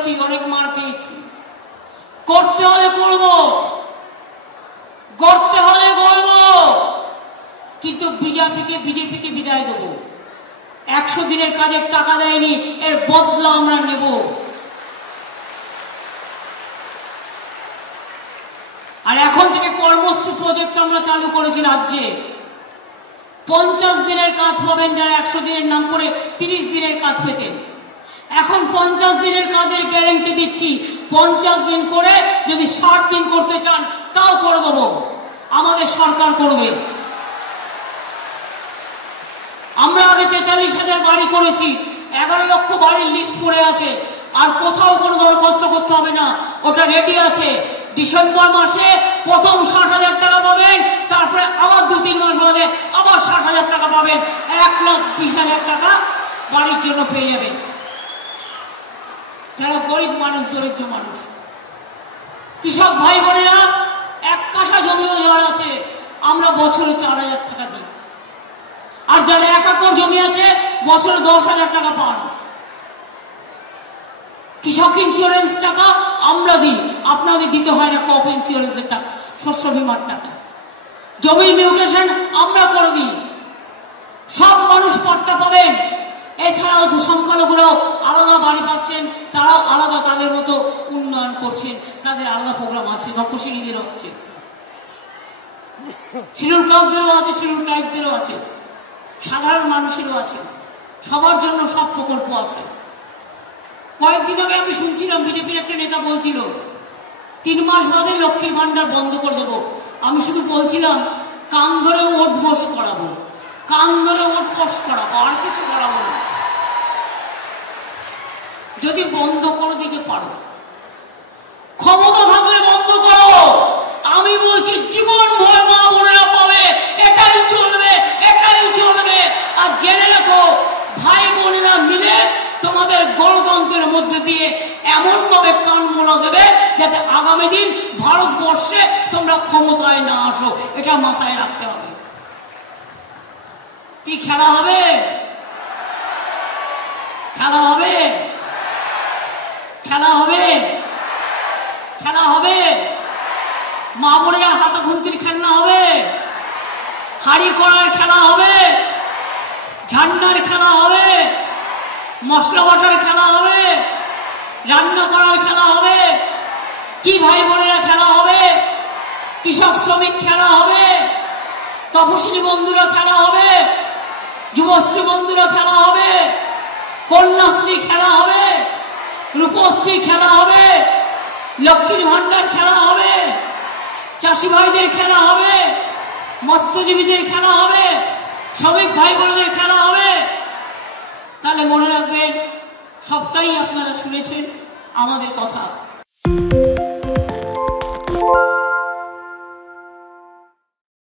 করেছি, অনেক মার খেয়েছি, করতে হলে করব, করতে হলে করব, কিন্তু বিজেপিকে বিদায় দেব। 100 দিনের কাজের টাকা দেয়নি, এর বদলা আমরা নেব। আর এখন থেকে কর্মশ্রী প্রজেক্ট আমরা চালু করেছি রাজ্যে। 50 দিনের কাজ পাবেন যারা 100 দিনের নাম করে 30 দিনের কাজ পেতেন। এখন 50 দিনের কাজের গ্যারান্টি দিচ্ছি, 50 দিন করে যদি 60 দিন করতে চান তাও করে দেবো, আমাদের সরকার করবে। আমরা আগে 43,000 বাড়ি করেছি, 11 লক্ষ বাড়ির লিস্ট পড়ে আছে, আর কোথাও কোনো দরখাস্ত করতে হবে না, ওটা রেডি আছে। ডিসেম্বর মাসে প্রথম 60,000 টাকা পাবেন, তারপরে আবার 2-3 মাস বাদে আবার 60,000 টাকা পাবেন, 1,20,000 টাকা বাড়ির জন্য পেয়ে যাবেন। যারা গরিব মানুষ, দরিদ্র মানুষ, কৃষক ভাই বোনেরা 1 কাঠা জমিও যার আছে আমরা বছরে 4,000 টাকা দিই, আর যারা 1 একর জমি আছে বছরে 10,000 টাকা পান। কৃষক ইন্স্যুরেন্স টাকা আমরা দিই, আপনাদের দিতে হয় না ক্রপ ইন্স্যুরেন্সের টাকা, শস্য বীমার টাকা। জমির মিউটেশন আমরা করে দিই, সব মানুষ পট্টা পাবেন। এছাড়াও সংখ্যালঘুরাও আলাদা বাড়ি পাচ্ছেন, তারাও আলাদা তাদের মতো উন্নয়ন করছেন, তাদের আলাদা প্রোগ্রাম আছে, তপশিলীদেরও আছে, শিডিউল কাস্টদেরও আছে, শিডিউল ট্রাইবদেরও আছে, সাধারণ মানুষেরও আছে, সবার জন্য সব প্রকল্প আছে। কয়েকদিন আগে আমি শুনছিলাম বিজেপির একটা নেতা বলছিল 3 মাস বাদে লক্ষ্মীর ভান্ডার বন্ধ করে দেবো। আমি শুধু বলছিলাম কান ধরে ওট বস করাবো, কান ধরে ওট বস করাবো, আর কিছু করাবো না। যদি বন্ধ করে দিতে পারো, ক্ষমতা থাকলে বন্ধ করো। আমি বলছি জীবন ভর মা বোনেরা পাবে, এটাই চলবে, এটাই চলবে। আর জেনে রাখো, ভাই বোনেরা মিলে তোমাদের গণতন্ত্রের মধ্যে দিয়ে এমন ভাবে কান মোলা দেবে যাতে আগামী দিন ভারতবর্ষে তোমরা ক্ষমতায় না আসো, এটা মাথায় রাখতে হবে। কি খেলা হবে? খেলা হবে, খেলা হবে, খেলা হবে। মা বোনেরা হাতা খুন্তির খেলনা হবে, হাড়ি করার খেলা হবে, ঝান্ডার খেলা হবে, মশলা বাটার খেলা হবে, রান্না করার খেলা হবে। কি ভাই বোনেরা খেলা হবে? কৃষক শ্রমিক খেলা হবে, তপশিলী বন্ধুরা খেলা হবে, যুবশ্রী বন্ধুরা খেলা হবে, কন্যাশ্রী খেলা হবে, রূপশ্রী খেলা হবে, লক্ষ্মীর ভান্ডার খেলা হবে, চাষি ভাইদের খেলা হবে, মৎস্যজীবীদের খেলা হবে, শ্রমিক ভাই বোনদের খেলা হবে। তাহলে মনে রাখবেন, সবটাই আপনারা শুনেছেন আমাদের কথা।